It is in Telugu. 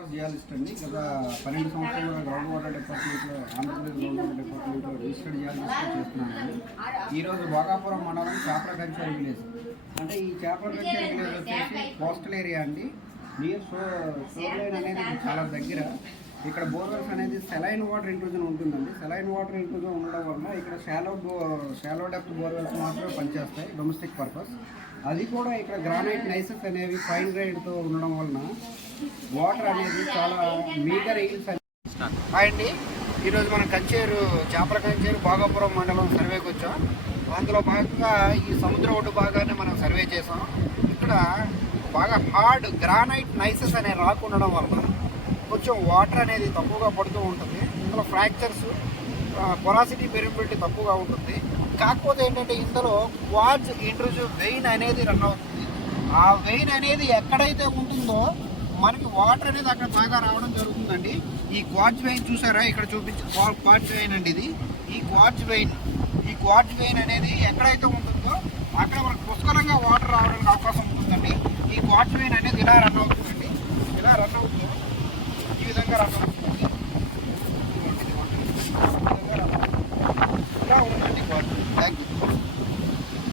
శ్రీనివాస్ అండి గత పన్నెండు సంవత్సరాలుగా గ్రౌండ్ వాటర్ డిపార్ట్మెంట్లో ఆంధ్రప్రదేశ్ గ్రౌండ్ వాటర్ డిపార్ట్మెంట్లో రిజిస్టర్డ్ జియాలిస్ట్ చేస్తున్నానండి. ఈరోజు భోగాపురం మండలం చేపల కంచారి విలేజ్. అంటే ఈ చేపల కంచారి విలేజ్ వచ్చేసి కోస్టల్ ఏరియా అండి. నియర్ షో షోర్ లైన్ అనేది చాలా దగ్గర. ఇక్కడ బోర్వెల్స్ అనేది సెలైన్ వాటర్ ఇంక్లూజన్ ఉంటుందండి. సెలైన్ వాటర్ ఇంక్లూజన్ ఉండడం వల్ల ఇక్కడ షాలో షాలో డెప్త్ బోర్వెల్స్ మాత్రమే పనిచేస్తాయి డొమెస్టిక్ పర్పస్. అది కూడా ఇక్కడ గ్రానైట్ నైసెస్ అనేవి ఫైన్ గ్రైడ్తో ఉండడం వలన వాటర్ అనేది చాలా మీటర్ ఎయిల్స్ హాయ్ అండి. ఈరోజు మనం కంచేరు చేపల కంచేరు భాగపురం మండలం సర్వేకి వచ్చాం. అందులో భాగంగా ఈ సముద్ర ఒడ్డు భాగాన్ని మనం సర్వే చేసాం ఇక్కడ బాగా హార్డ్ గ్రానైట్ నైసెస్ అనే రాకుండడం ఉండడం వలన కొంచెం వాటర్ అనేది తక్కువగా పడుతూ ఉంటుంది. ఇందులో ఫ్రాక్చర్స్ పొరాసిటీ పెరిబిలిటీ తక్కువగా ఉంటుంది. కాకపోతే ఏంటంటే ఇందులో క్వాడ్స్ ఇంట్రూజివ్ వెయిన్ అనేది రన్ అవుతుంది. ఆ వెయిన్ అనేది ఎక్కడైతే ఉంటుందో మనకి వాటర్ అనేది అక్కడ బాగా రావడం జరుగుతుందండి. ఈ క్వాడ్జ్ వెయిన్ చూసారా? ఇక్కడ చూపించి క్వాడ్జ్ వెయిన్ అండి ఇది. ఈ క్వాడ్జ్ వెయిన్ ఈ క్వాడ్జ్ వెయిన్ అనేది ఎక్కడైతే ఉంటుందో అక్కడ మనకు పుష్కలంగా వాటర్ రావడానికి అవకాశం ఉంటుందండి. ఈ క్వాడ్జ్ వెయిన్ అనేది ఇలా రన్ అవుతుంది.